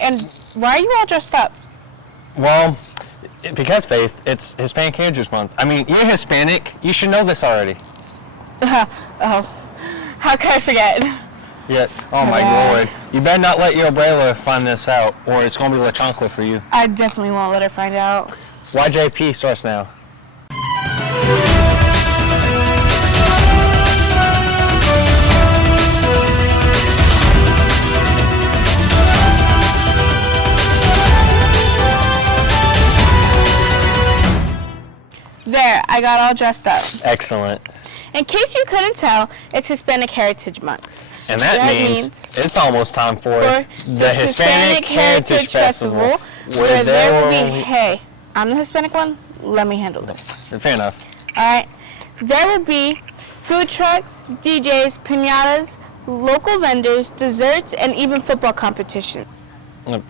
And why are you all dressed up? Well, because, Faith, it's Hispanic Heritage Month. I mean, you're Hispanic. You should know this already. Oh, how could I forget? Yeah. Oh, my Lord. You better not let your abuela find this out, or it's going to be La Chancla for you. I definitely won't let her find out. YJP starts now. There, I got all dressed up. Excellent. In case you couldn't tell, it's Hispanic Heritage Month. And that means it's almost time for the Hispanic Heritage Festival, where there will be, hey, I'm the Hispanic one, let me handle this. Fair enough. Alright, there will be food trucks, DJs, piñatas, local vendors, desserts, and even football competition.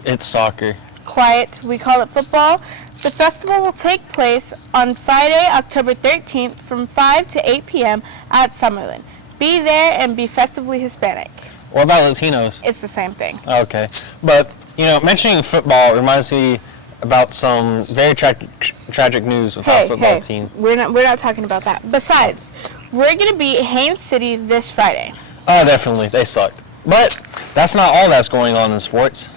It's soccer. Quiet, we call it football. The festival will take place on Friday, October 13th from 5 to 8 p.m. at Summerlin. Be there and be festively Hispanic. What about Latinos? It's the same thing. Okay. But, mentioning football reminds me about some very tragic news with our football team. We're not talking about that. Besides, we're going to be at Haines City this Friday. Oh, definitely. They sucked. But that's not all that's going on in sports.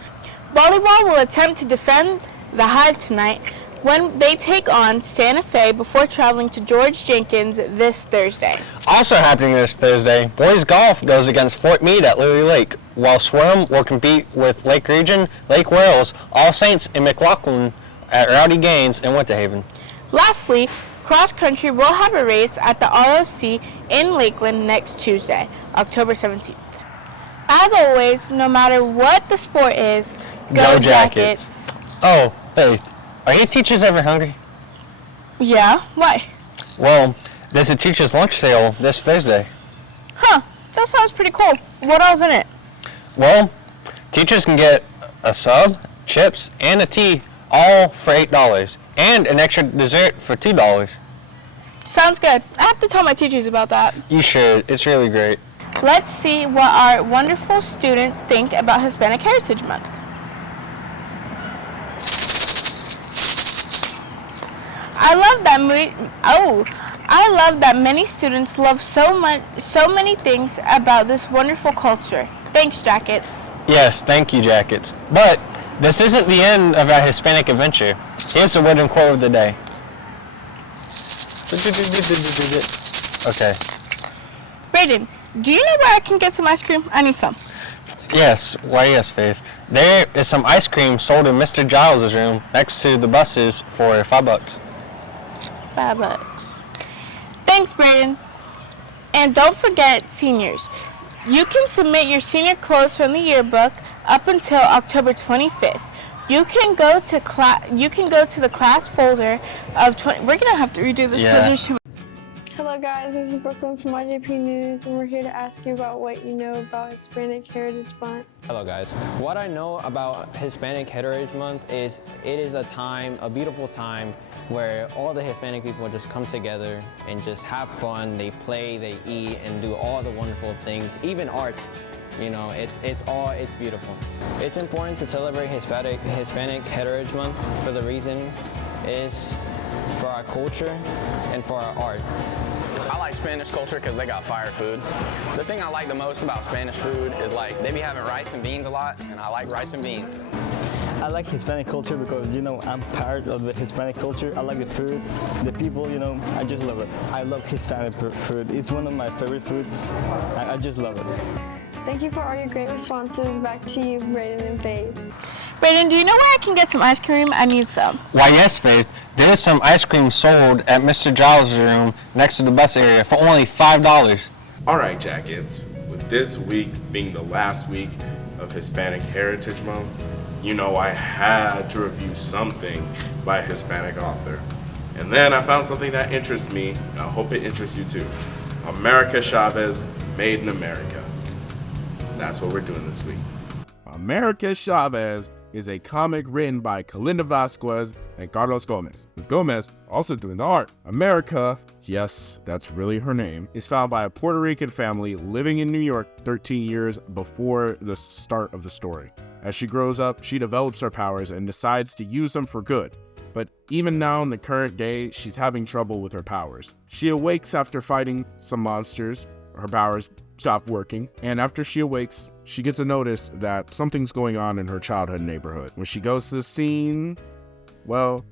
Volleyball will attempt to defend the Hive tonight when they take on Santa Fe before traveling to George Jenkins this Thursday. Also happening this Thursday, boys golf goes against Fort Meade at Lily Lake, while swim will compete with Lake Region, Lake Wales, All Saints, and McLaughlin at Rowdy Gaines in Winter Haven. Lastly, cross country will have a race at the ROC in Lakeland next Tuesday, October 17th. As always, no matter what the sport is, go Jackets. Oh, Faith, are you teachers ever hungry? Yeah, why? Well, there's a teacher's lunch sale this Thursday. Huh, that sounds pretty cool. What else in it? Well, teachers can get a sub, chips, and a tea, all for $8, and an extra dessert for $2. Sounds good. I have to tell my teachers about that. You should. It's really great. Let's see what our wonderful students think about Hispanic Heritage Month. I love that many students love so many things about this wonderful culture. Thanks, Jackets. Yes, thank you, Jackets. But this isn't the end of our Hispanic adventure. Here's the word and quote of the day. Okay. Brayden, do you know where I can get some ice cream? I need some. Yes, why yes, Faith. There is some ice cream sold in Mr. Giles' room next to the buses for $5. $5. Thanks, Brayden. And don't forget, seniors, you can submit your senior quotes from the yearbook up until October 25th. You can go to the class folder of 20. We're gonna have to redo this because there's too. Hello guys, this is Brooklyn from YJP News, and we're here to ask you about what you know about Hispanic Heritage Month. Hello guys. What I know about Hispanic Heritage Month is it is a beautiful time where all the Hispanic people just come together and just have fun. They play, they eat, and do all the wonderful things, even art. It's beautiful. It's important to celebrate Hispanic Heritage Month for the reason is for our culture and for our art. I like Spanish culture because they got fire food. The thing I like the most about Spanish food is they be having rice and beans a lot, and I like rice and beans. I like Hispanic culture because, I'm part of the Hispanic culture. I like the food, the people, I just love it. I love Hispanic food. It's one of my favorite foods. I just love it. Thank you for all your great responses. Back to you, Brayden and Faith. Brayden, do you know where I can get some ice cream? I need some. Why, yes, Faith. There is some ice cream sold at Mr. Giles' room next to the bus area for only $5. All right, Jackets. With this week being the last week of Hispanic Heritage Month, I had to review something by a Hispanic author. And then I found something that interests me, and I hope it interests you too. America Chavez, Made in America. That's what we're doing this week. America Chavez is a comic written by Kalinda Vasquez and Carlos Gomez, with Gomez also doing the art. America yes, that's really her name, is found by a Puerto Rican family living in New York 13 years before the start of the story. As she grows up, she develops her powers and decides to use them for good. But even now in the current day, she's having trouble with her powers. She awakes after fighting some monsters. Her powers stop working, and after she awakes, she gets a notice that something's going on in her childhood neighborhood. When she goes to the scene, well,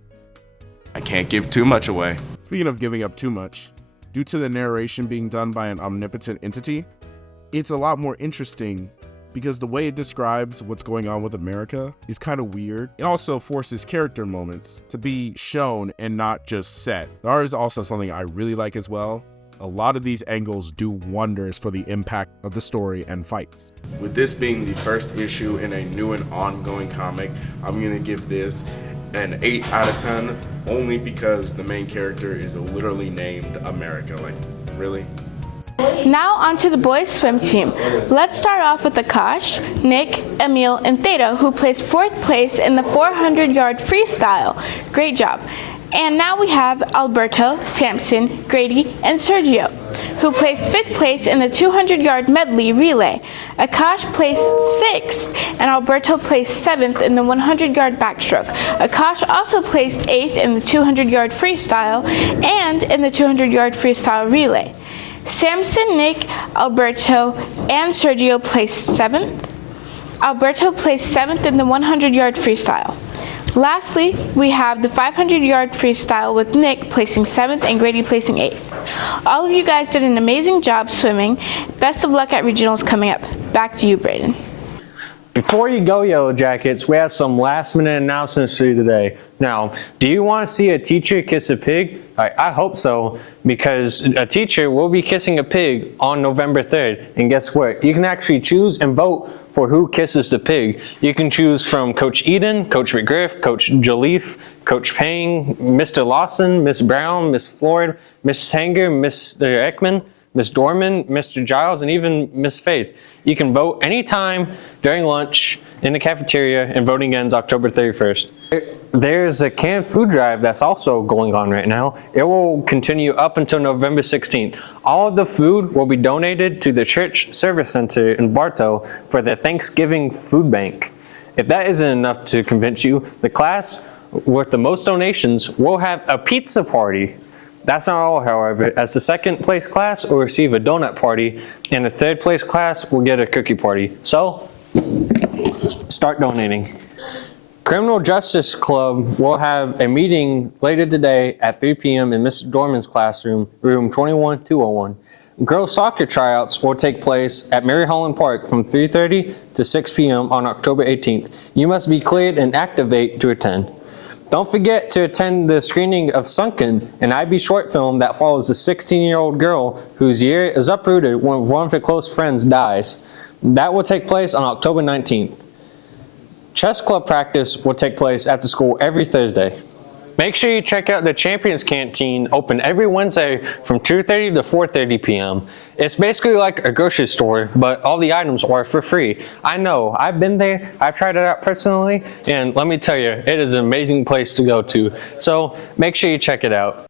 I can't give too much away. speaking of giving up too much, due to the narration being done by an omnipotent entity, it's a lot more interesting because the way it describes what's going on with America is kind of weird. It also forces character moments to be shown and not just said. There is also something I really like as well. A lot of these angles do wonders for the impact of the story and fights. With this being the first issue in a new and ongoing comic, I'm going to give this an 8 out of 10, only because the main character is literally named America. Like, really? Now onto the boys swim team. Let's start off with Akash, Nick, Emil, and Theta, who placed 4th place in the 400-yard freestyle. Great job. And now we have Alberto, Samson, Grady, and Sergio, who placed 5th place in the 200-yard medley relay. Akash placed 6th, and Alberto placed 7th in the 100-yard backstroke. Akash also placed 8th in the 200-yard freestyle and in the 200-yard freestyle relay. Samson, Nick, Alberto, and Sergio placed 7th. Alberto placed 7th in the 100-yard freestyle. Lastly, we have the 500-yard freestyle with Nick placing 7th and Grady placing 8th. All of you guys did an amazing job swimming. Best of luck at regionals coming up. Back to you, Braden. Before you go, Yellow Jackets, we have some last-minute announcements for you today. Now, do you want to see a teacher kiss a pig? I hope so, because a teacher will be kissing a pig on November 3rd. And guess what? You can actually choose and vote for who kisses the pig. You can choose from Coach Eden, Coach McGriff, Coach Joliffe, Coach Payne, Mr. Lawson, Miss Brown, Miss Floyd, Miss Hanger, Mr. Ekman, Miss Dorman, Mr. Giles, and even Miss Faith. You can vote anytime during lunch in the cafeteria, and voting ends October 31st. There's a canned food drive that's also going on right now. It will continue up until November 16th. All of the food will be donated to the Church Service Center in Bartow for the Thanksgiving Food Bank. If that isn't enough to convince you, the class with the most donations will have a pizza party. That's not all, however, as the 2nd place class will receive a donut party, and the 3rd place class will get a cookie party. So, start donating. Criminal Justice Club will have a meeting later today at 3 p.m. in Mr. Dorman's classroom, room 21201. Girls soccer tryouts will take place at Mary Holland Park from 3:30 to 6 p.m. on October 18th. You must be cleared and activate to attend. Don't forget to attend the screening of Sunken, an IB short film that follows a 16-year-old girl whose year is uprooted when one of her close friends dies. That will take place on October 19th. Chess club practice will take place at the school every Thursday. Make sure you check out the Champions Canteen, open every Wednesday from 2:30 to 4:30 p.m. It's basically like a grocery store, but all the items are for free. I know, I've been there, I've tried it out personally, and let me tell you, it is an amazing place to go to. So make sure you check it out.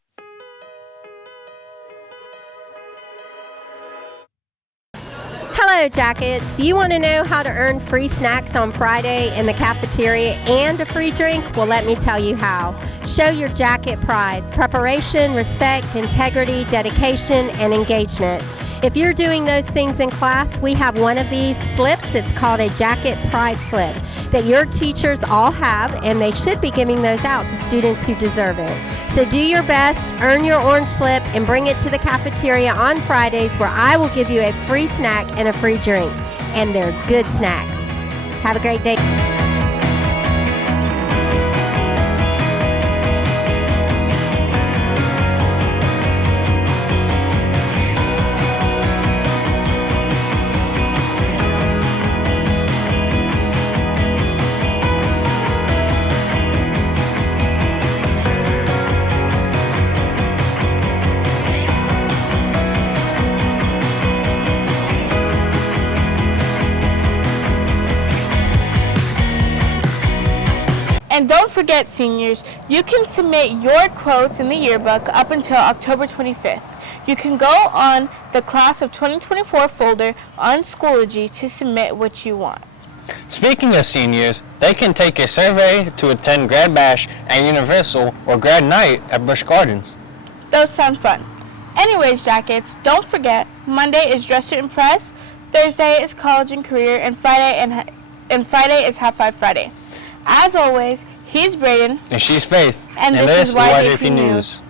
Hello, Jackets. You want to know how to earn free snacks on Friday in the cafeteria and a free drink? Well, let me tell you how. Show your Jacket pride, preparation, respect, integrity, dedication, and engagement. If you're doing those things in class, we have one of these slips. It's called a Jacket Pride Slip that your teachers all have, and they should be giving those out to students who deserve it. So do your best, earn your orange slip, and bring it to the cafeteria on Fridays, where I will give you a free snack and a free drink. And they're good snacks. Have a great day. And don't forget, seniors, you can submit your quotes in the yearbook up until October 25th. You can go on the Class of 2024 folder on Schoology to submit what you want. Speaking of seniors, they can take a survey to attend Grad Bash at Universal or Grad Night at Busch Gardens. Those sound fun. Anyways, Jackets, don't forget, Monday is Dress to Impress, Thursday is College and Career, and Friday is Half 5 Friday. As always, he's Brayden. And she's Faith. And this is YJP News.